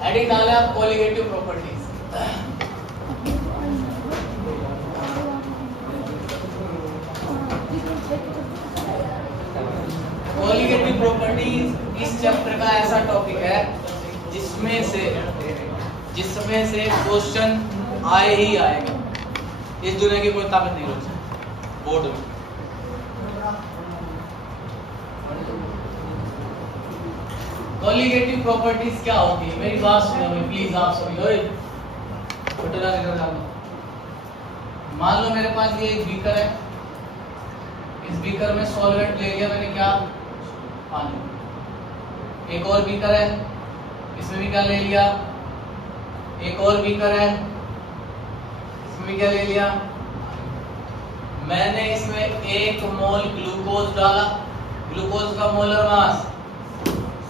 Heading डाले आप colligative properties. Colligative properties इस चैप्टर का ऐसा टॉपिक है जिसमें से क्वेश्चन आए ही आएगा। इस दुनिया की कोई ताकत नहीं रोक सकती बोर्ड में। कोलिगेटिव प्रॉपर्टीज क्या होती है? मेरी बात सुनो प्लीज आप सभी। मान लो मेरे पास ये एक बीकर है, इस बीकर में सॉल्वेंट ले लिया मैंने, क्या? पानी। एक और बीकर है, इसमें भी क्या ले लिया? एक और बीकर है, इसमें भी क्या ले लिया? मैंने इसमें 1 मोल ग्लूकोज डाला, ग्लूकोज का मोलर मास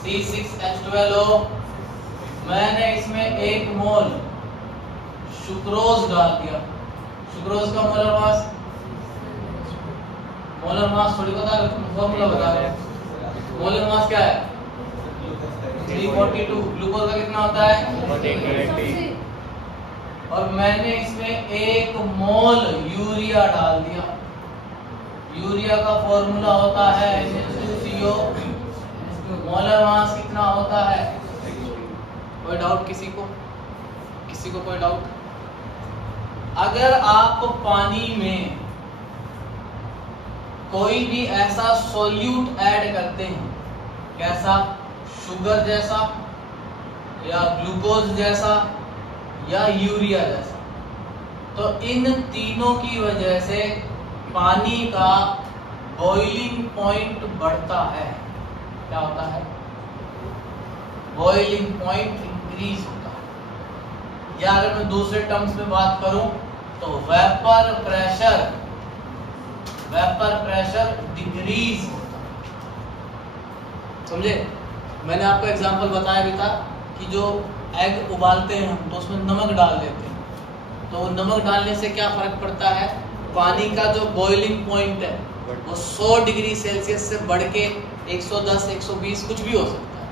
C6H12O। मैंने इसमें 1 मोल सुक्रोज डाल दिया, सुक्रोज का मोलर मास थोड़ी बता रहे, तुम फॉर्मूला बता रहे हो। मोलर मास क्या है? 342। ग्लूकोज का कितना होता है? 120। और मैंने इसमें 1 मोल यूरिया डाल दिया। यूरिया का फॉर्मूला होता है NH2CO। मोलर मास कितना होता है? कोई डाउट किसी को? किसी को कोई डाउट? अगर आप पानी में कोई भी ऐसा सॉल्यूट ऐड करते हैं, कैसा? शुगर जैसा या ग्लूकोज जैसा या यूरिया जैसा, तो इन तीनों की वजह से पानी का बॉइलिंग पॉइंट बढ़ता है। क्या होता है? बॉइलिंग पॉइंट इंक्रीज होता है। या अगर मैं दूसरे टर्म्स में बात करूं तो वेपर प्रेशर डिक्रीज होता है। समझे? मैंने आपको एग्जांपल बताया भी था कि जो एग उबालते हैं हम तो उसमें नमक डाल देते हैं, तो नमक डालने से क्या फर्क पड़ता है? पानी का जो बॉइलिंग पॉइंट है वो 100 डिग्री सेल्सियस से बढ़ के 110, 120 कुछ भी हो सकता है।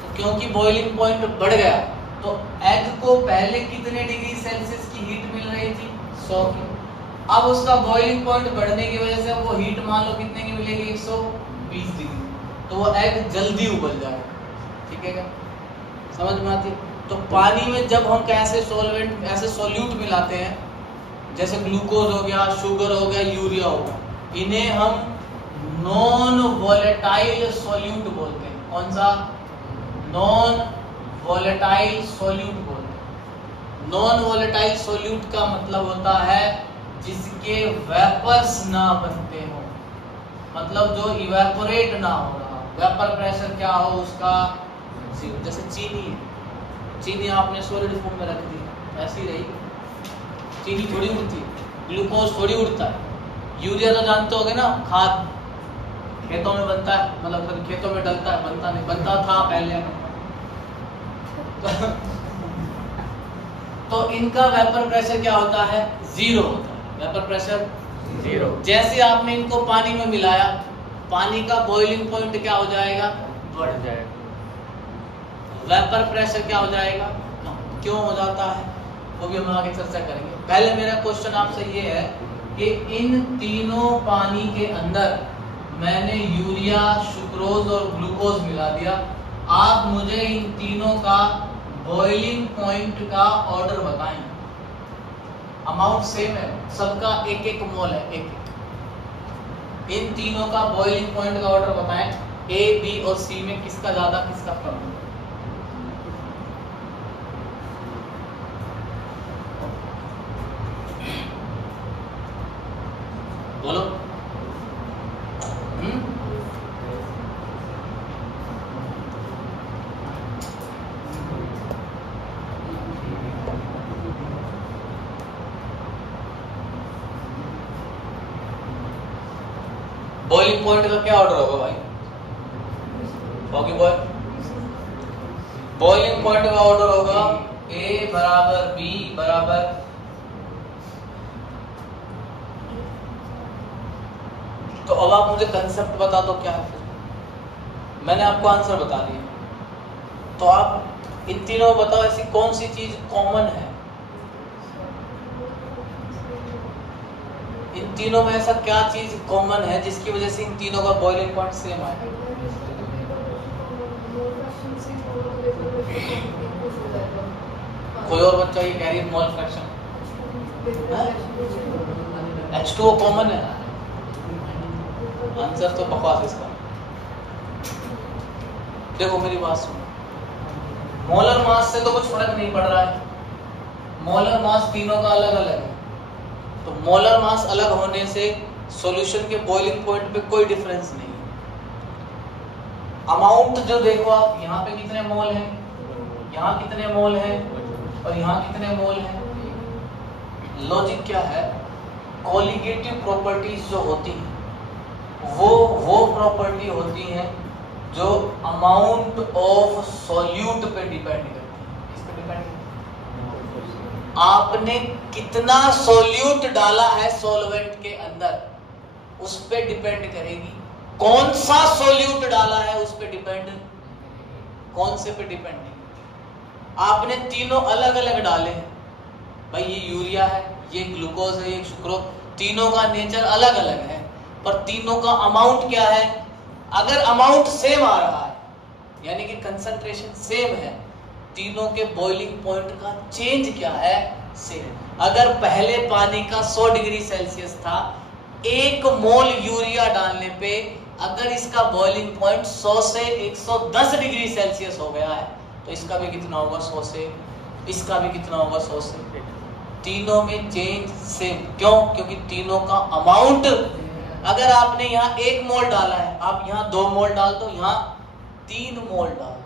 तो क्योंकि बॉइलिंग पॉइंट बढ़ गया तो एग को पहले कितने डिग्री सेल्सियस की हीट मिल रही थी? 100 की। अब उसका बॉइलिंग पॉइंट बढ़ने की वजह से वो हीट मान लो कितने की मिलेगी? 120 डिग्री। तो वो एग जल्दी उबल जाएगा। ठीक है क्या? समझ में आती? तो पानी में जब हम कैसे सॉल्वेंट, ऐसे सॉल्यूट मिलाते हैं, जैसे ग्लूकोज हो गया, शुगर हो गया, यूरिया हो गया, इन्हें हम नॉन वोलेटाइल सॉल्यूट बोलते हैं। कौन सा? नॉन वोलेटाइल सॉल्यूट बोलते हैं। नॉन वोलेटाइल सॉल्यूट का मतलब होता है जिसके वेपर्स ना बनते हो, मतलब जो इवेपोरेट ना हो रहा। वेपर प्रेशर क्या हो उसका? जैसे चीनी है, चीनी आपने सॉलिड फॉर्म में रख दी, ऐसी रहेगी। चीनी थोड़ी उड़ती है, ग्लूकोज थोड़ी उड़ता है। यूरिया तो जानते होगे ना, खाद खेतों में बनता है, मतलब खेतों में डलता है, बनता नहीं, बनता था पहले। तो इनका वेपर प्रेशर क्या होता है? 0 होता है। Vapour pressure 0। जैसे आपने इनको पानी में मिलाया, पानी का बॉइलिंग पॉइंट क्या हो जाएगा? बढ़ जाएगा। वेपर प्रेशर क्या हो जाएगा? क्यों हो जाता है वो भी हम आगे चर्चा करेंगे। पहले मेरा क्वेश्चन आपसे ये है कि इन तीनों पानी के अंदर मैंने यूरिया, सुक्रोज और ग्लूकोज मिला दिया। आप मुझे इन तीनों का बॉइलिंग पॉइंट का ऑर्डर बताएं। अमाउंट सेम है, सबका 1-1 मोल है, 1-1। इन तीनों का बॉइलिंग पॉइंट का ऑर्डर बताएं। A, B और C में किसका ज्यादा, किसका कम? बोलो। बॉइलिंग पॉइंट का क्या ऑर्डर होगा भाई? बॉइलिंग पॉइंट का ऑर्डर होगा A बराबर B बराबर, तो अब आप मुझे कंसेप्ट बता दो क्या है। फिर मैंने आपको आंसर बता दिया, तो आप इन तीनों में बताओ ऐसी कौन सी चीज कॉमन है? इन तीनों में ऐसा क्या चीज कॉमन है जिसकी वजह से इन तीनों का बॉइलिंग पॉइंट सेम आए? कोई और बच्चा ये कह रही है मोल फ्रैक्शन। H2O कॉमन है। आंसर तो बकवास इसका। देखो मेरी बात सुनो, मोलर मास से तो कुछ फर्क नहीं पड़ रहा है, मोलर मास तीनों का अलग अलग है, तो मोलर मास अलग होने से सॉल्यूशन के बॉइलिंग पॉइंट पे कोई डिफरेंस नहीं है। अमाउंट जो देखो आप, यहाँ पे कितने मोल हैं, यहाँ कितने मोल हैं और यहाँ कितने मोल हैं। लॉजिक क्या है, कोलिगेटिव प्रॉपर्टीज जो होती हैं वो प्रॉपर्टी होती है जो अमाउंट ऑफ सॉल्यूट पे डिपेंड करती है। किस पे डिपेंड करती है? आपने कितना सॉल्यूट डाला है सॉल्वेंट के अंदर, उस पे डिपेंड करेगी। कौन सा सॉल्यूट डाला है उस पे डिपेंड, कौन से पे डिपेंड नहीं। आपने तीनों अलग अलग डाले हैं, भाई ये यूरिया है, ये ग्लूकोज है, ये सुक्रोज, तीनों का नेचर अलग अलग है, पर तीनों का अमाउंट क्या है? अगर अमाउंट सेम आ रहा है यानी कि कंसंट्रेशन सेम है, तीनों के बॉइलिंग पॉइंट का चेंज क्या है? सेम। अगर पहले पानी का 100 डिग्री सेल्सियस था, 1 मोल यूरिया डालने पे अगर इसका बॉइलिंग पॉइंट 100 से 110 डिग्री सेल्सियस हो गया है, तो इसका भी कितना होगा? 100 से, इसका भी कितना होगा? 100 से। तीनों में चेंज सेम। क्यों? क्योंकि तीनों का अमाउंट, अगर आपने यहाँ 1 मोल डाला है, आप यहाँ 2 मोल डाल दो, यहाँ 3 मोल डाल दो,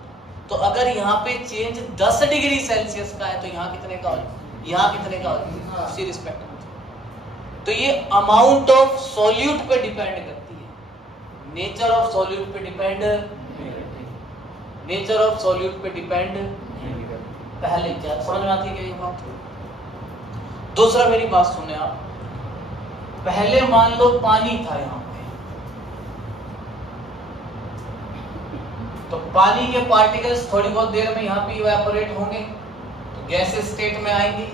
तो अगर यहाँ पे चेंज 10 डिग्री सेल्सियस का है तो यहाँ कितने का हो, यहाँ कितने का हो, उसी रिस्पेक्ट में। तो ये अमाउंट ऑफ सॉल्यूट पे डिपेंड करती है, नेचर ऑफ सॉल्यूट पे डिपेंड, नेचर ऑफ सॉल्यूट पे डिपेंड पहले। क्या समझ में आती है ये बात? दूसरा मेरी बात सुने आप, पहले मान लो पानी था यहाँ पे, तो पानी के पार्टिकल्स थोड़ी बहुत देर में यहाँ पे इवेपोरेट होंगे तो गैसेस स्टेट में आएंगे।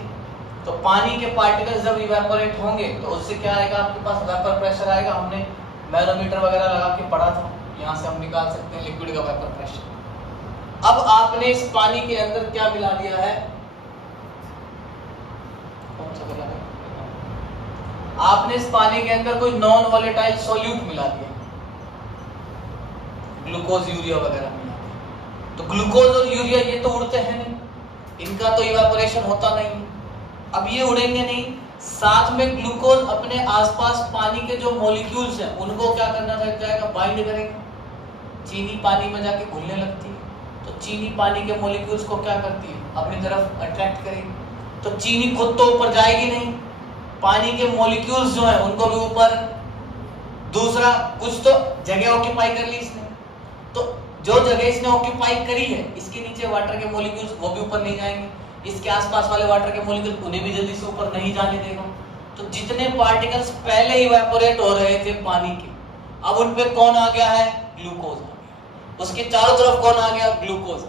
तो पानी के पार्टिकल्स जब इवेपोरेट होंगे तो उससे क्या आएगा? आपके पास वेपर प्रेशर आएगा। हमने मैनोमीटर वगैरह लगा के पढ़ा था, यहाँ से हम निकाल सकते हैं लिक्विड का वेपर प्रेशर। अब आपने इस पानी के अंदर क्या मिला दिया है? कौन सा मिला है? आपने इस पानी के अंदर कोई नॉन वॉलेटाइल सॉल्यूट मिला दिया, ग्लूकोज यूरिया वगैरह मिला दिया। तो ग्लूकोज और यूरिया ये तो उड़ते हैं नहीं, इनका तो इवेपोरेशन होता नहीं। अब ये उड़ेंगे नहीं, साथ में ग्लूकोज अपने आसपास पानी के जो मॉलिक्यूल्स हैं उनको क्या करना लग जाएगा? बाइंड करेगा। चीनी पानी में जाके घुलने लगती है, तो चीनी पानी के मॉलिक्यूल्स को क्या करती है? अपनी तरफ अट्रैक्ट करेगी। तो चीनी खुद तो ऊपर जाएगी नहीं, पानी के मॉलिक्यूल्स जो है उनको भी ऊपर, दूसरा कुछ तो जगह ऑक्यूपाई कर ली इसने, तो जो जगह इसने ऑक्यूपाई करी है इसके नीचे वाटर के मॉलिक्यूल्स वो भी ऊपर नहीं जाएंगे, इसके आसपास वाले वाटर के मॉलिक्यूल उन्हें भी जल्दी से ऊपर नहीं जाने देगा। तो जितने पार्टिकल्स पहले इवेपोरेट हो रहे थे पानी के, अब उन पे कौन आ गया है? ग्लूकोज आ गया। उसके चारों तरफ कौन आ गया? ग्लूकोज।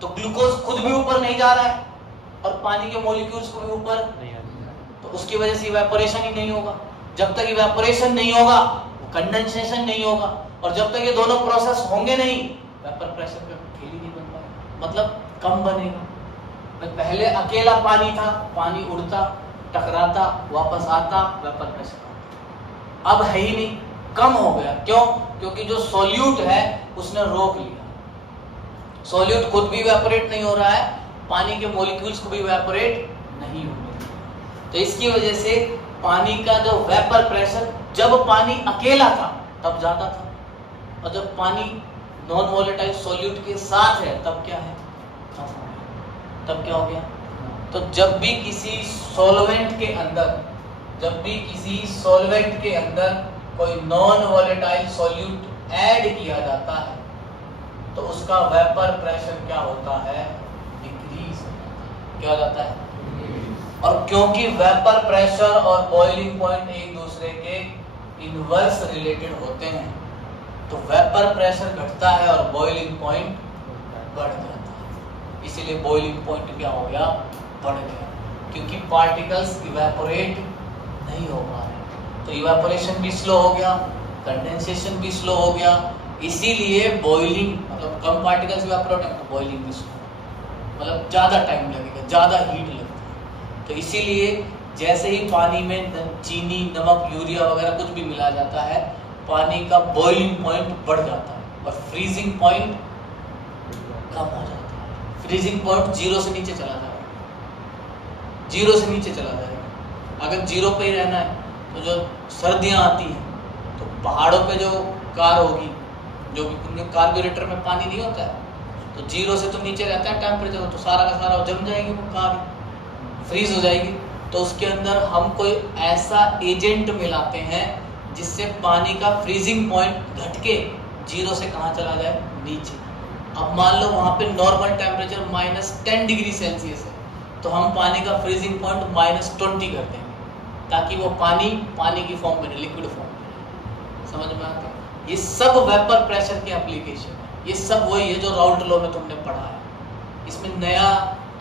तो ग्लूकोज खुद भी ऊपर नहीं जा रहा है और पानी के मॉलिक्यूल्स को भी ऊपर नहीं, तो उसकी वजह से इवेपोरेशन ही नहीं होगा। जब तक इवेपोरेशन नहीं होगा कंडेंसेशन नहीं होगा, और जब तक ये दोनों प्रोसेस होंगे नहीं वेपर प्रेशर का खेल ही नहीं बन पाएगा, मतलब कम बनेगा। पहले अकेला पानी था, पानी उड़ता, टकराता, वापस आता, वेपर प्रेशर अब है ही नहीं, कम हो गया। क्यों? क्योंकि जो सॉल्यूट है उसने रोक लिया। सॉल्यूट खुद भी इवेपोरेट नहीं हो रहा है, पानी के मॉलिक्यूल्स को भी इवेपोरेट नहीं हो रहा। तो इसकी वजह से पानी का जो वेपर प्रेशर, जब पानी अकेला था तब ज्यादा था, और जब पानी नॉन वॉलेटाइल सॉल्यूट के साथ है तब क्या है? तब क्या हो गया? तो जब भी किसी सॉल्वेंट के अंदर, जब भी किसी सॉल्वेंट के अंदर कोई नॉन वॉलेटाइल सॉल्यूट ऐड किया जाता है तो उसका वेपर प्रेशर क्या होता है? डिक्रीज। क्या हो जाता है? और क्योंकि वेपर प्रेशर और बॉइलिंग पॉइंट एक दूसरे के इनवर्स रिलेटेड होते हैं, तो वेपर प्रेशर घटता है और बॉइलिंग पॉइंट बढ़ जाता है। इसीलिए बॉइलिंग पॉइंट क्या हो गया, बढ़ गया, क्योंकि पार्टिकल्स इवेपोरेट नहीं हो पा रहे। तो इवेपोरेशन भी स्लो हो गया, कंडेंसेशन भी स्लो हो गया, इसीलिए बॉइलिंग मतलब कम पार्टिकल्स इवेपोरेट है तो बॉइलिंग भी स्लो, मतलब ज़्यादा टाइम लगेगा, ज़्यादा हीट लगती है। तो इसीलिए जैसे ही पानी में चीनी, नमक, यूरिया वगैरह कुछ भी मिला जाता है, पानी का बॉइलिंग पॉइंट बढ़ जाता है और फ्रीजिंग पॉइंट कम हो जाता है। फ्रीजिंग पॉइंट 0 से नीचे चला जाएगा, 0 से नीचे चला जाएगा। अगर 0 पे ही रहना है तो जो सर्दियाँ आती हैं तो पहाड़ों पे जो कार होगी, जो भी उनके कार्बोरेटर में पानी नहीं होता है, तो 0 से तो नीचे रहता है टेम्परेचर, तो सारा का सारा जम जाएगी, वो कार फ्रीज हो जाएगी। तो उसके अंदर हम कोई ऐसा एजेंट मिलाते हैं जिससे पानी का फ्रीजिंग पॉइंट घट के 0 से कहाँ चला जाए, नीचे। अब मान लो वहाँ पे नॉर्मल टेम्परेचर -10 डिग्री सेल्सियस है, तो हम पानी का फ्रीजिंग पॉइंट -20 कर देंगे, ताकि वो पानी की फॉर्म में, लिक्विड फॉर्म में। समझ में आता है? ये सब वेपर प्रेशर की एप्लीकेशन है, ये सब वही है जो राउल्ट लॉ में तुमने पढ़ा है। इसमें नया,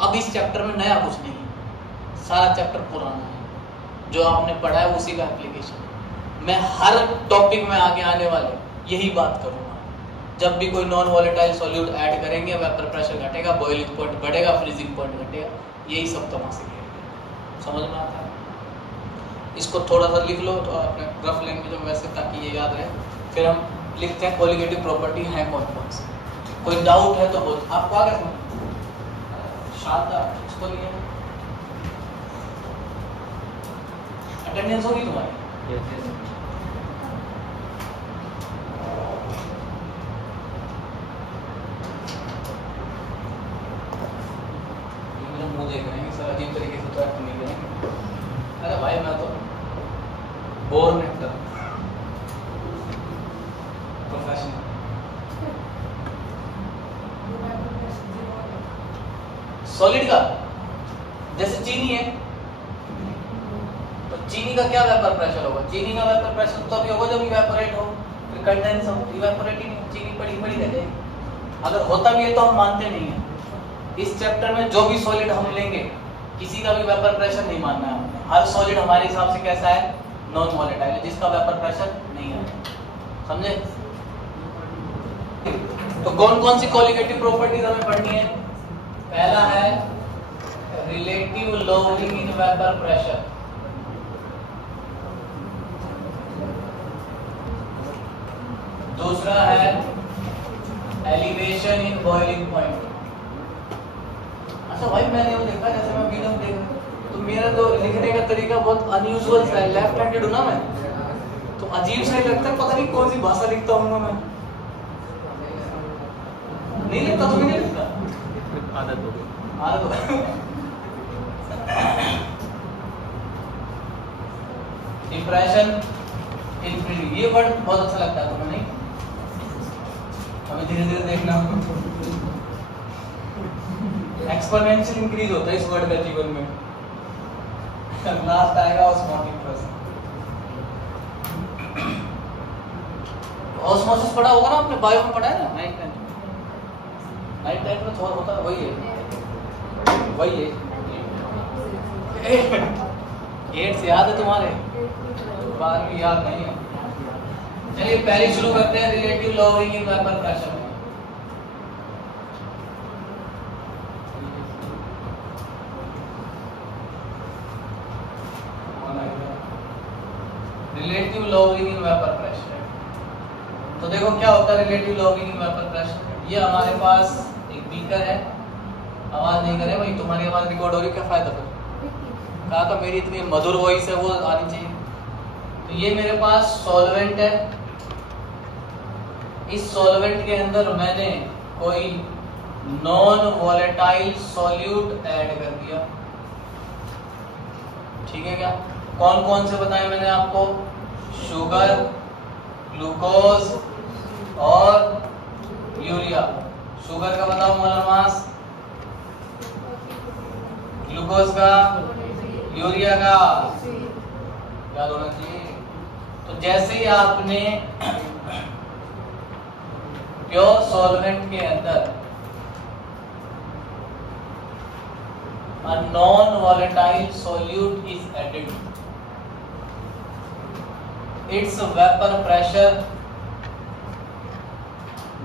अब इस चैप्टर में नया कुछ नहीं है, सारा चैप्टर पुराना है, जो आपने पढ़ा है उसी का एप्लीकेशन। मैं हर टॉपिक में आगे आने वाले यही बात करूंगा। जब भी कोई नॉन वॉलेटाइल सॉल्यूट ऐड करेंगे, वेपर प्रेशर घटेगा, बॉइलिंग पॉइंट बढ़ेगा, फ्रीजिंग पॉइंट घटेगा, यही सब तमाशे के। समझ में आता है? इसको थोड़ा सा लिख लो तो अपने रफ लैंग्वेज में वैसे, ताकि ये याद रहे। फिर हम लिखते हैं कोलिगेटिव प्रॉपर्टी है कौन कौन सी। कोई डाउट है तो बोल। आपको आ गया शानदार, इसको लिए अटेंडेंस होगी तुम्हारी? मेरा मुंह देख रहे हैं सर, अजीब तरीके से तो एक्ट नहीं करेंगे। अरे भाई मैं तो बोर नेक्टर प्रोफेशनल। सॉलिड का जैसे चीनी है, तो चीनी का क्या वेपर प्रेशर होगा? चीनी का वेपर प्रेशर तो अभी होगा जब इवेपोरेट हो, फिर कंडेंस हो, इवेपोरेट ही नहीं, चीनी पड़ी पड़ी रह जाएगी। अगर होता भी है तो हम मानते नहीं है। इस चैप्टर में जो भी सॉलिड हम लेंगे, किसी का भी वेपर प्रेशर नहीं मानना है हमने। हर सॉलिड हमारे हिसाब से कैसा है? नॉन वॉलेटाइल है, जिसका वेपर प्रेशर नहीं है। समझे? तो कौन कौन सी कोलिगेटिव प्रॉपर्टीज हमें पढ़नी है? पहला है relative lowering in vapour pressure, दूसरा है एलिवेशन इन बॉइलिंग पॉइंट। अच्छा भाई मैंने वो देखा, जैसे मैं वीडियो में देख रहा हूं, तो मेरा तो लिखने का तरीका बहुत अनयूजुअल सा है, लेफ्ट हैंडेड हूं ना मैं, तो अजीब सा ही लगता है, पता नहीं कौन सी भाषा लिखता हूँ मैं। नहीं लिखता तो भी नहीं लिखता, आदत हो गई, आदत हो गई। इंप्रेशन इनफिनिटी, ये वर्ड बहुत अच्छा लगता है तुम्हें, नहीं? हमें धीरे धीरे देखना, एक्सपोनेंशियल इंक्रीज होता है इस वर्ड का जीवन में, लास्ट आएगा ऑस्मोटिक प्रोसेस। ऑस्मोसिस पढ़ा होगा ना आपने, बायो में पढ़ा है ना, 9th 10th में थोड़ा होता है, वही है 8 से याद है तुम्हारे, 12वीं याद नहीं है। चलिए पहले शुरू करते हैं relative lowering in vapour pressure. Relative lowering in vapour pressure, तो देखो क्या होता है relative lowering in vapour pressure. ये हमारे पास एक बीकर है, आवाज नहीं करे भाई, तुम्हारी आवाज रिकॉर्ड हो रही, क्या फायदा फिर? कहा था मेरी इतनी मधुर वॉइस है, वो आनी चाहिए। तो ये मेरे पास सॉल्वेंट है, इस सॉल्वेंट के अंदर मैंने कोई नॉन वॉलेटाइल सॉल्यूट ऐड कर दिया, ठीक है क्या? कौन कौन से बताए मैंने आपको? शुगर, ग्लूकोज और यूरिया। शुगर का बताओ मोलर मास, ग्लूकोज का, यूरिया का, याद होना चाहिए। तो जैसे ही आपने प्योर सॉल्वेंट के अंदर a non-volatile solute is added, its vapor pressure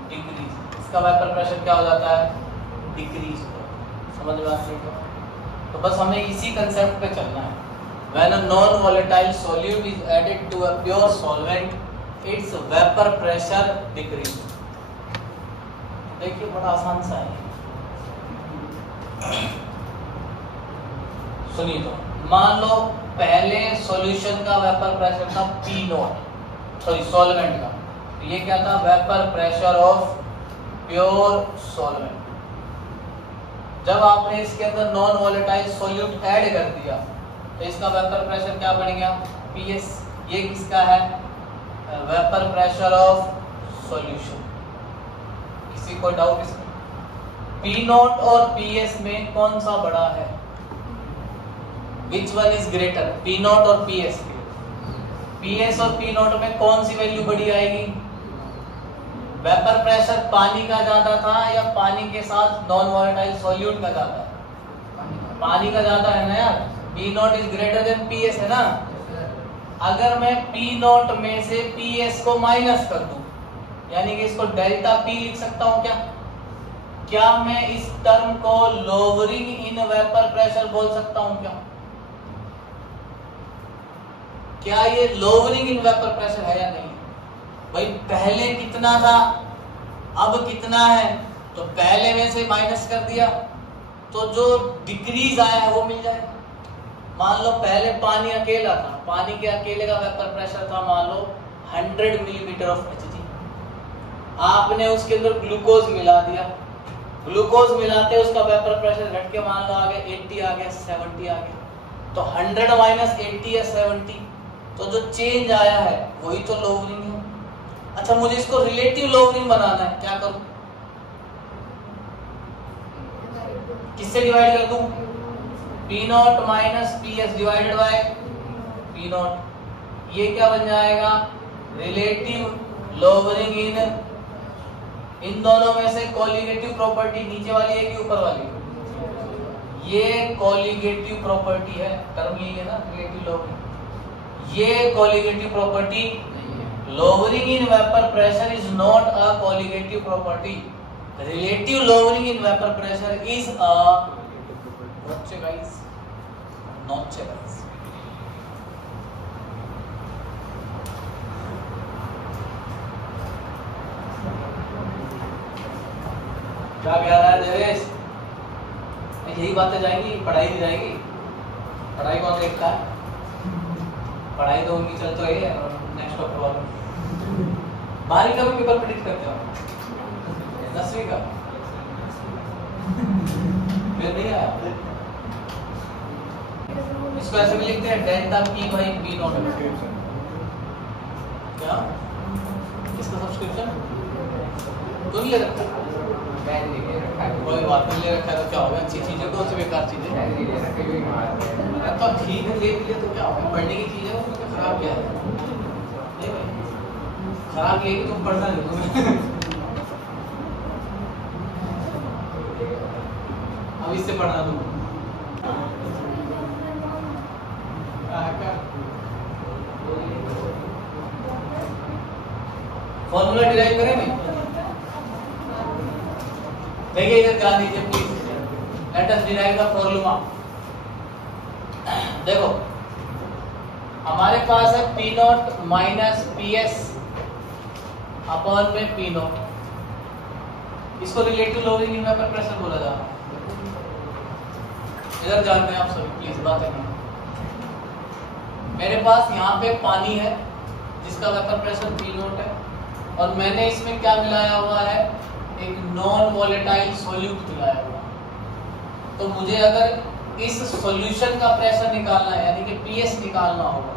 decrease. इसका वेपर प्रेशर क्या हो जाता है? डिक्रीज। समझ में आती है? तो बस हमें इसी कंसेप्ट पे चलना है। When a non-volatile solute is added to a pure solvent, its vapor pressure decrease. देखिए बड़ा आसान सा है। सुनिए तो, मान लो पहले सॉल्यूशन का वेपर प्रेशर था P नॉट, सॉरी सॉल्वेंट का, तो ये क्या था? Vapour pressure of pure solvent. जब आपने इसके अंदर नॉन वोलेटाइल सॉल्यूट ऐड कर दिया तो इसका वेपर प्रेशर क्या बन गया? PS। ये किसका है? Vapour pressure of solution. किसी को डाउट इसमें? P नॉट और PS में कौन सा बड़ा है? Which one is greater? P not और PS? PS और P नॉट में कौन सी वैल्यू बड़ी आएगी? वेपर प्रेशर पानी का ज्यादा था या पानी के साथ नॉन वोलेटाइल सॉल्यूट का ज्यादा है? पानी का ज्यादा है ना यार। P not is greater than PS है ना। अगर मैं P नॉट में से PS को माइनस कर दूं, यानी कि इसको डेल्टा P लिख सकता हूं क्या? क्या मैं इस टर्म को लोअरिंग इन वेपर प्रेशर बोल सकता हूं क्या? क्या ये लोअरिंग इन वेपर प्रेशर है या नहीं? भाई पहले कितना था, अब कितना है, तो पहले में से माइनस कर दिया तो जो डिक्रीज आया है वो मिल जाएगा। मान लो पहले पानी अकेला था, पानी के अकेले का वेपर प्रेशर था मान लो 100 मिलीमीटर ऑफ Hg। आपने उसके अंदर ग्लूकोज मिला दिया, ग्लूकोज मिलाते उसका वेपर प्रेशर घट के मान लो आ गया 80, आ गया 70, आ गया। तो 100 माइनस 80 या 70, तो जो चेंज आया है वही तो लोअरिंग है। अच्छा, मुझे इसको रिलेटिव लोअरिंग बनाना है, क्या करूं? किससे डिवाइड कर दूं? P not minus PS divided by P not. ये क्या बन जाएगा? रिलेटिव लोअरिंग इन दोनों में से कॉलिगेटिव प्रॉपर्टी नीचे वाली है कि ऊपर वाली? ये कॉलिगेटिव प्रॉपर्टी है, टर्म यही है ना, रिलेटिव लोअरिंग। ये colligative property, lowering in vapor pressure is not a colligative property. Relative lowering in vapor pressure is a notch guys, notch guys. क्या कह रहा है देवेश? यही बातें जाएंगी, पढ़ाई नहीं जाएगी। पढ़ाई कौन देखता है? पढ़ाई तो उनकी चल तो रही है। नेक्स्ट टॉपिक वाला बाहरी का भी पेपर प्रेडिक्ट करते हो? 10वीं का फिर नहीं आया। इसको ऐसे भी लिखते हैं delta P by P not. क्या इसका सब्सक्रिप्शन तो नहीं ले रखा? कोई बात नहीं, ले रखा है तो क्या होगा? अच्छी चीजें कौन सी बेकार चीजें? तो ठीक है, ले लिया तो क्या होगा? पढ़ने की चीजें हो, तो खराब क्या है? नहीं भाई, खराब ये तुम पढ़ना नहीं तुम्हें। अब इससे पढ़ना तुम फॉर्मूला डिराइव करेंगे। देखिए इधर ध्यान दीजिए please. Let us derive the formula. देखो हमारे पास है P not minus PS upon में P नॉट। इसको relative lowering in vapour pressure बोला जा रहा है। इधर ध्यान दें आप सभी प्लीज, बातें नहीं। मेरे पास यहाँ पे पानी है जिसका वेपर प्रेशर P नॉट है, और मैंने इसमें क्या मिलाया हुआ है? एक नॉन वोलेटाइल सॉल्यूट मिलाया हुआ। तो मुझे अगर इस सॉल्यूशन का प्रेशर निकालना है, यानी कि PS निकालना होगा,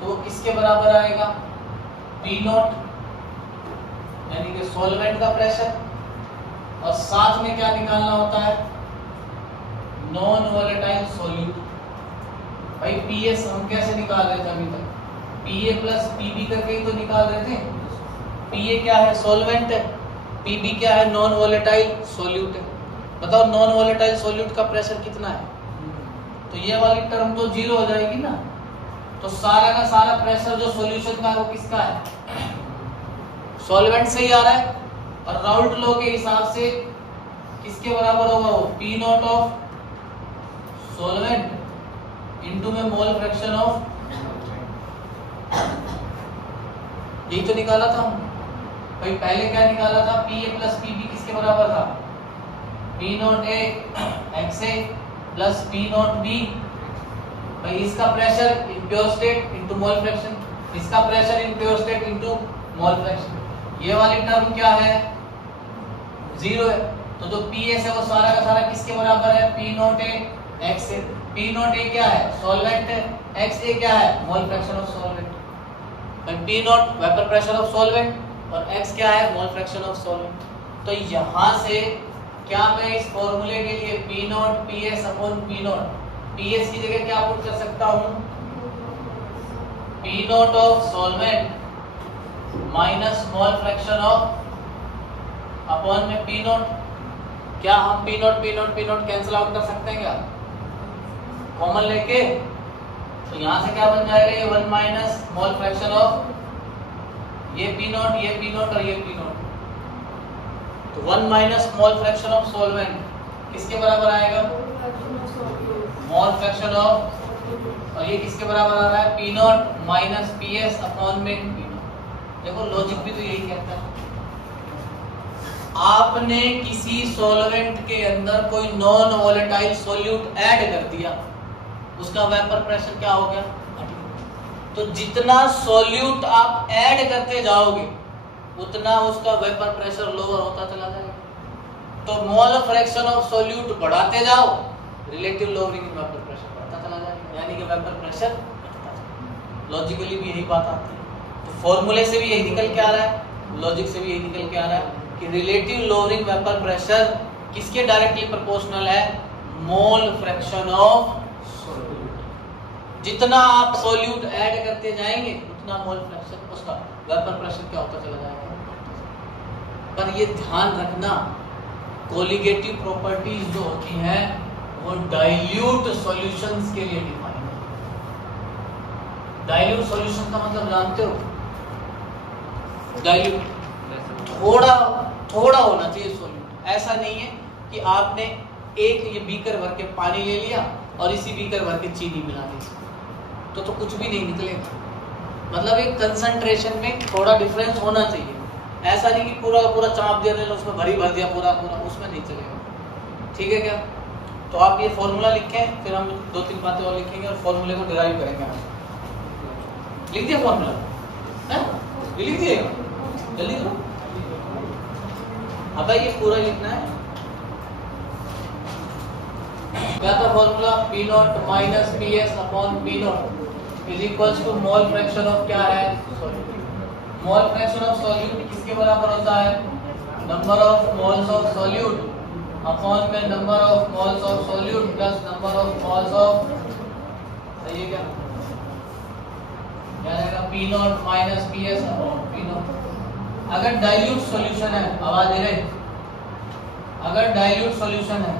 तो किसके बराबर आएगा? P नॉट यानी कि सॉल्वेंट का प्रेशर, और साथ में क्या निकालना होता है? Non volatile solute. भाई PS हम कैसे निकाल रहे थे अभी तक? PA प्लस PB करके ही तो निकाल रहे थे। PA क्या है? सॉल्वेंट है। PB क्या है? नॉन वोलेटाइल सॉल्यूट है। बताओ नॉन वोलेटाइल सॉल्यूट का प्रेशर कितना है? तो ये वाली टर्म तो जीरो हो जाएगी ना। तो सारा का सारा प्रेशर जो सॉल्यूशन का है वो किसका है, सॉल्वेंट से ही आ रहा है। और राउल्ट लॉ के हिसाब से किसके बराबर होगा वो, P not of solvent into में मोल फ्रैक्शन ऑफ, यही तो निकाला था हम भाई। पहले क्या निकाला था, P A plus P B किसके बराबर था, P nought A X A plus P nought B. भाई इसका pressure in pure state into mole fraction, इसका pressure in pure state into mole fraction. ये वाली टर्म क्या है, जीरो है। तो जो पी एस है वो सारा का सारा किसके बराबर है, P nought A X A. P nought ए क्या है, सॉल्वेंट है, एक्स ए क्या है, मोल फ्रैक्शन ऑफ सॉल्वेंट। भाई P not vapour pressure of solvent और एक्स क्या है, मोल फ्रैक्शन ऑफ सॉल्वेंट। तो यहां से क्या मैं इस फॉर्मूले के लिए P not P S upon P not, P S की जगह क्या पुट कर सकता हूं, P not of solvent minus mole fraction of upon में पी नॉट। क्या हम P not P not P not cancel out कर सकते हैं क्या, कॉमन लेके। तो यहां से क्या बन जाएगा, ये 1 माइनस मोल फ्रैक्शन ऑफ ये पी नॉट और ये पी नॉट। तो 1 minus mole fraction of solvent किसके बराबर आएगा, मोल फ्रैक्शन ऑफ, और ये किसके बराबर आ रहा है, P not minus P S upon में पी नॉट। देखो लॉजिक भी तो यही कहता है। आपने किसी सॉल्वेंट के अंदर कोई नॉन वोलेटाइल सॉल्यूट ऐड कर दिया, उसका वेपर प्रेशर क्या हो गया, तो जितना सॉल्यूट आप ऐड करते जाओगे उतना उसका वेपर प्रेशर लोअर होता चला जाएगा। तो मोल फ्रैक्शन ऑफ सॉल्यूट बढ़ाते जाओ, relative lowering in vapour pressure बढ़ता चला जाएगा, यानी कि वेपर प्रेशर घटता जाएगा। लॉजिकली भी यही बात आती है। तो फॉर्मूले से भी यही निकल के आ रहा है, लॉजिक से भी यही निकल के आ रहा है कि रिलेटिव लोअरिंग वेपर प्रेशर किसके डायरेक्टली प्रोपोर्शनल है, मोल फ्रैक्शन ऑफ सॉल्यूट। जितना आप सॉल्यूट ऐड करते जाएंगे उतना मोल फ्रैक्शन, उसका वेपर प्रेशर क्या होता चला जाएगा। पर ये ध्यान रखना, कोलिगेटिव प्रॉपर्टीज जो होती हैं वो डाइल्यूट सॉल्यूशंस के लिए डिफाइन है। डाइल्यूट सॉल्यूशन का मतलब जानते हो, डाइल्यूट थोड़ा होना चाहिए सॉल्यूट। ऐसा नहीं है कि आपने एक ये बीकर भर के पानी ले लिया और इसी बीकर भर के चीनी मिला दी, तो कुछ भी नहीं निकलेगा। मतलब एक कंसंट्रेशन में थोड़ा डिफरेंस होना चाहिए। ऐसा नहीं कि पूरा का पूरा चाप दे देना, उसमें भर दिया पूरा, उसमें नहीं चलेगा। ठीक है क्या। तो आप ये फॉर्मूला लिखें, फिर हम 2-3 बातें और लिखेंगे और फॉर्मूले को डिराइव करेंगे। लिख दिया फॉर्मूला, लिख दिएगा, जल्दी करो। अब ये पूरा लिखना है। क्या था formula, P not minus P S upon P not is equals to mole fraction of क्या है, solute. Mole fraction of solute किसके बराबर होता है, number of moles of solute upon में number of moles of solute plus number of moles of, सही है क्या रहेगा, P not minus P S upon P nought. अगर डाइल्यूट सॉल्यूशन है, आवाज दे रहे, अगर डाइल्यूट सॉल्यूशन है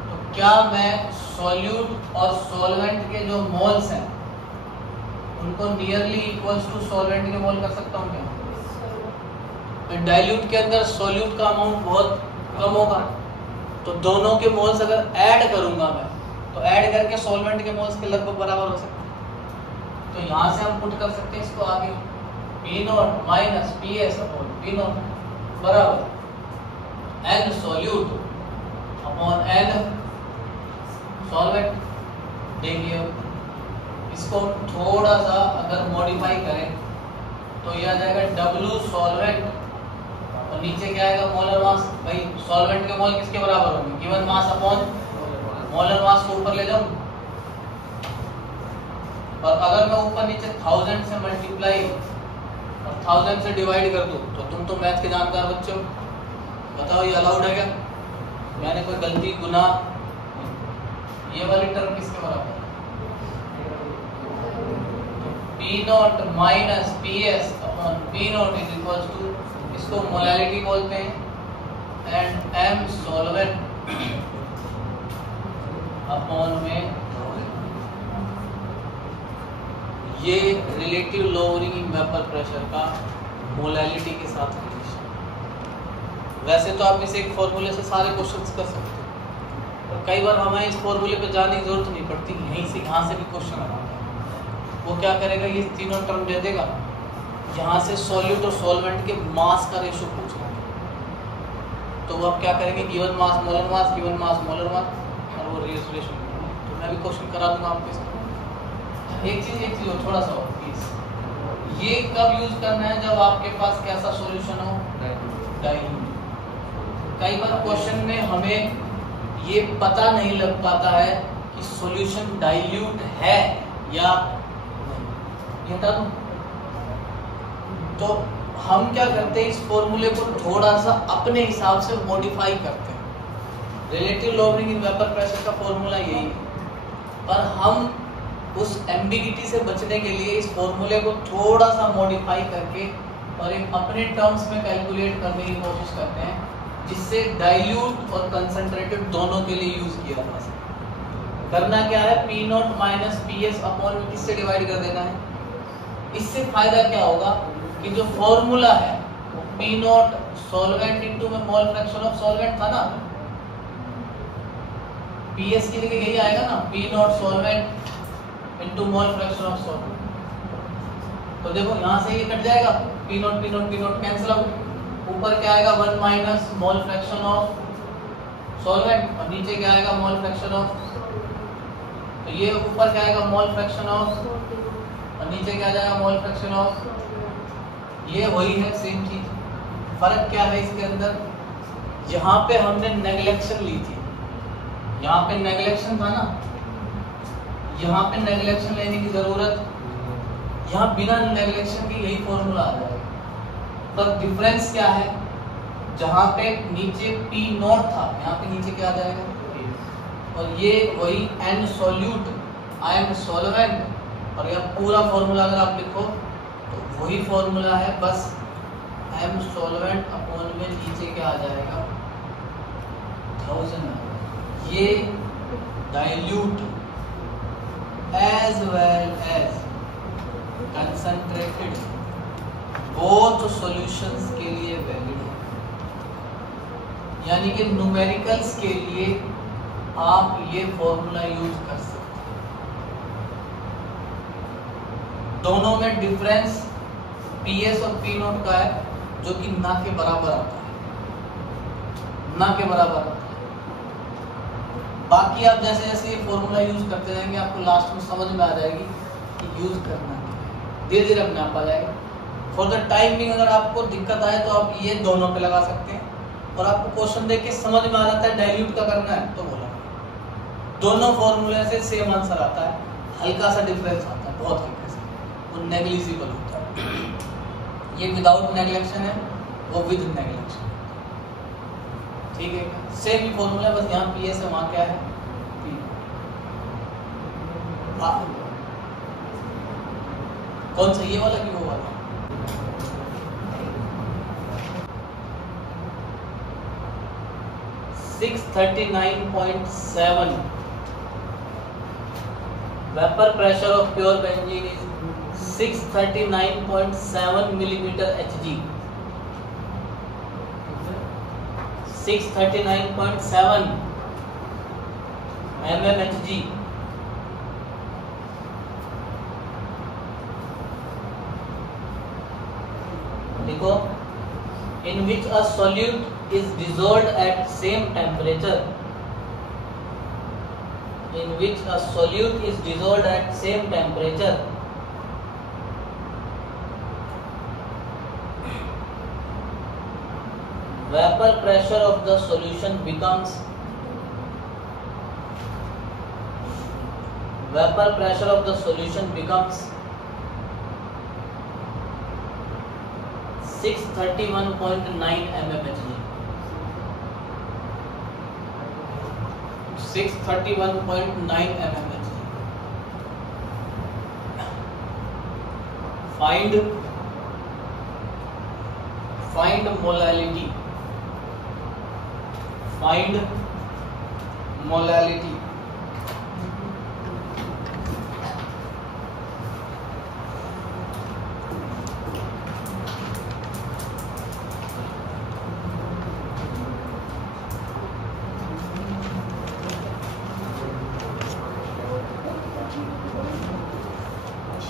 तो क्या मैं सॉल्यूट और सॉल्वेंट के जो मोल्स हैं उनको नियरली इक्वल्स टू सॉल्वेंट के मोल कर सकता हूँ क्या। डाइल्यूट के अंदर सॉल्यूट का अमाउंट बहुत कम होगा, तो दोनों के मोल्स अगर ऐड करूंगा मैं, तो ऐड करके सॉल्वेंट के मोल्स के लगभग बराबर हो सकते हैं। तो यहां से हम पुट कर सकते हैं इसको आगे, P not minus P S upon P nought बराबर N solute upon N solvent. देखिए इसको थोड़ा सा अगर मॉडिफाई करें तो यह आ जाएगा W सॉल्वेंट और नीचे क्या आएगा, मोलर मास। भाई सॉल्वेंट के मोल किसके बराबर होंगे, given mass upon molar mass को ऊपर ले जाऊं, और अगर मैं ऊपर नीचे 1000 से मल्टीप्लाई और 1000 से डिवाइड कर दूं, तो तुम तो मैथ के जानकार बच्चे हो, बताओ ये अलाउड है क्या, मैंने कोई गलती गुना, ये वाली टर्म किसके बराबर है, P not minus P S upon P not is equal to, इसको मोलैलिटी बोलते हैं, एंड एम सॉल्वेंट अपॉन में ये relative lowering in vapour pressure का मोलैलिटी के साथ रिलेशन। वैसे तो आप इसे एक फॉर्मूले से सारे क्वेश्चंस कर सकते हो, और कई बार हमें इस फॉर्मूले पे जाने की जरूरत नहीं पड़ती, यहीं से यहाँ से भी क्वेश्चन आता है। वो क्या करेगा, ये तीनों टर्म दे देगा, यहाँ से सॉल्यूट और सॉल्वेंट के मास का रेशो पूछना है, तो वो आप क्या करेंगे, given mass molar mass, given mass molar mass, और वो रेशो। तो मैं भी क्वेश्चन करा दूंगा आपको इसका। एक चीज और थोड़ा सा और प्लीज, ये कब यूज करना है, जब आपके पास कैसा सॉल्यूशन हो, डाइल्यूट। कई बार क्वेश्चन में हमें ये पता नहीं लग पाता है कि सॉल्यूशन डाइल्यूट है या नहीं, हटा दूं। तो हम क्या करते हैं, इस फॉर्मूले को थोड़ा सा अपने हिसाब से मॉडिफाई करते हैं। Relative lowering in vapour pressure का फॉर्मूला यही है, पर हम उस एम्बिगिटी से बचने के लिए इस फॉर्मूले को थोड़ा सा मॉडिफाई करके और एक अपने टर्म्स में कैलकुलेट करने की कोशिश करते हैं, जिससे डाइल्यूट और कंसंट्रेटेड दोनों के लिए यूज किया जा सके। करना क्या है, P not minus P S upon किससे डिवाइड कर देना है। इससे फायदा क्या होगा कि जो फॉर्मूला है वो पी नॉट सॉल्वेंट इनटू में मोल फ्रैक्शन ऑफ सॉल्वेंट था ना, पी एस की जगह यही आएगा ना, P not solvent into mole fraction of solvent. तो देखो यहाँ से ये कट जाएगा, पी नॉट कैंसिल आउट, ऊपर क्या आएगा 1 minus mole fraction of solvent, और नीचे क्या आएगा मोल फ्रैक्शन ऑफ, तो ये ऊपर क्या आएगा मोल फ्रैक्शन ऑफ, और नीचे क्या जाएगा मोल फ्रैक्शन ऑफ। ये वही है, सेम चीज। फर्क क्या है इसके अंदर, यहाँ पे हमने नेग्लेक्शन ली थी, यहाँ पे नेग्लेक्शन था ना, यहाँ पे नेग्लेक्शन लेने की जरूरत, यहाँ बिना नेग्लेक्शन के यही फॉर्मूला आ जाएगा। पर डिफरेंस क्या है, जहाँ पे नीचे P नॉट था, यहाँ पे नीचे क्या आ जाएगा, और ये वही N solute, I M solvent, और यह पूरा फॉर्मूला अगर आप लिखो तो वही फॉर्मूला है, बस M सॉल्वेंट अपॉन में नीचे क्या आ जाएगा 1000। ये dilute as well as concentrated both solutions के लिए वैलिड है, यानी कि न्यूमेरिकल्स के लिए आप ये फॉर्मूला यूज कर सकते हैं। दोनों में डिफरेंस PS और P नॉट का है, जो कि ना के बराबर आता है, ना के बराबर आता है। बाकी आप जैसे जैसे ये फॉर्मूला यूज करते जाएंगे, आपको लास्ट में समझ में आ जाएगी कि यूज करना है, धीरे धीरे अपने आप आ जाएगा। फॉर द टाइम बिंग अगर आपको दिक्कत आए तो आप ये दोनों पे लगा सकते हैं, और आपको क्वेश्चन देख के समझ में आ जाता है डाइल्यूट का करना है तो बोला, दोनों फॉर्मूले से सेम आंसर आता है, हल्का सा डिफरेंस आता है, बहुत हल्का सा, वो नेग्लिजिबल होता है। ये विदाउट नेग्लेक्शन है, वो विद नेग्लेक्शन, ठीक है। सेम ही फॉर्मूला, बस यहाँ पी एस है, वहां क्या है P। कौन सा, ये वाला कि वो वाला? (639.7) vapour pressure of pure benzene is 639.7 millimetre Hg। 639.7 mmHg। देखो, in which a solute is dissolved at same temperature, in which a solute is dissolved at same temperature, vapor pressure of the solution becomes 631.9 mmHg। 631.9 mmHg। Find molality। Find molality।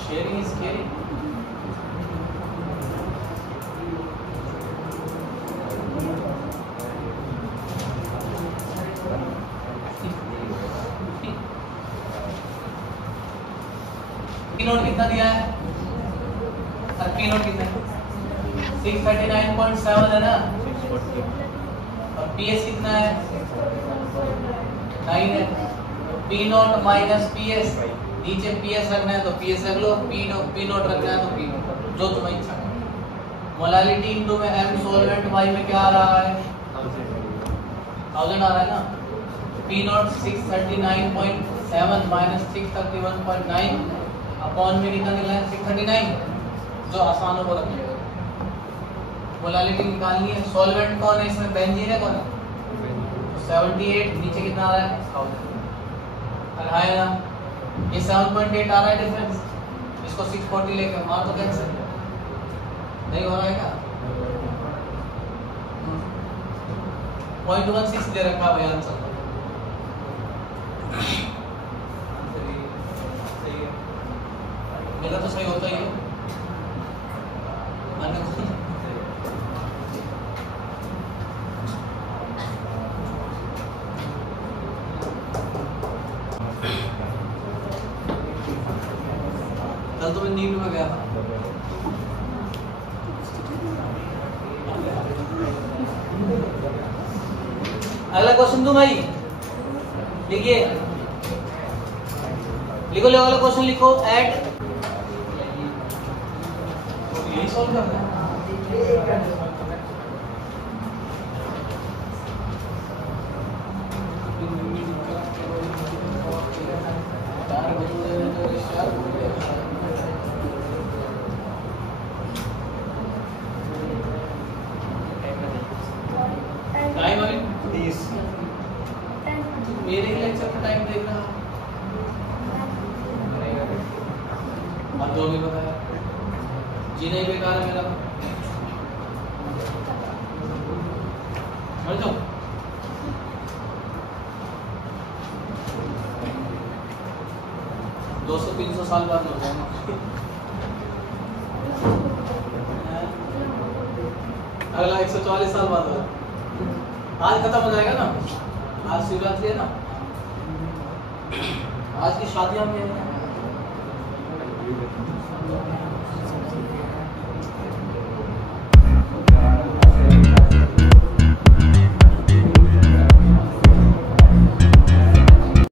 Sharing is caring. P note कितना दिया है? और P note कितना है? 639.7 है ना? और P S कितना है? 9 है। P note minus P S, नीचे पी एस रखना है तो पी एस रख लो, पी नोट रखना है तो पी नोट, जो तुम्हें इच्छा है। मोलालिटी इनटू में एम सॉल्वेंट वाई में क्या आ रहा है? 1000 आ रहा है ना? पी नोट 639.7 माइनस 631.9 अपॉन में कितना निकला है? 639, जो आसान हो वो रख लेगा। मोलालिटी निकालनी है। सॉल्वेंट कौन है इसमें? बेंजीन है। कौन है? 78, नीचे कितना आ रहा है? 1000 है ना? ये 7.8 आ रहा है डिफरेंस, इसको 640 लेके मार तो कैंसिल नहीं हो रहा है क्या? 0.16 दे रखा है भाई आंसर। सही है, मेरा तो सही होता ही है। कल तो मैं नीट में गया था। अगला क्वेश्चन दूं भाई? लिखिए, लिखो अगला क्वेश्चन लिखो। एट यही सॉल्व करना है। टाइम अभी 30। मेरे ही लेक्चर का टाइम देख रहा और जो भी बताया जीना ही बेकार है मेरा। मर जाओ। दो 200-300 साल बाद हो जाएगा। अगला 144 साल बाद होगा। आज खत्म हो जाएगा ना? आज शिवरात्रि है ना? आज की शादियां में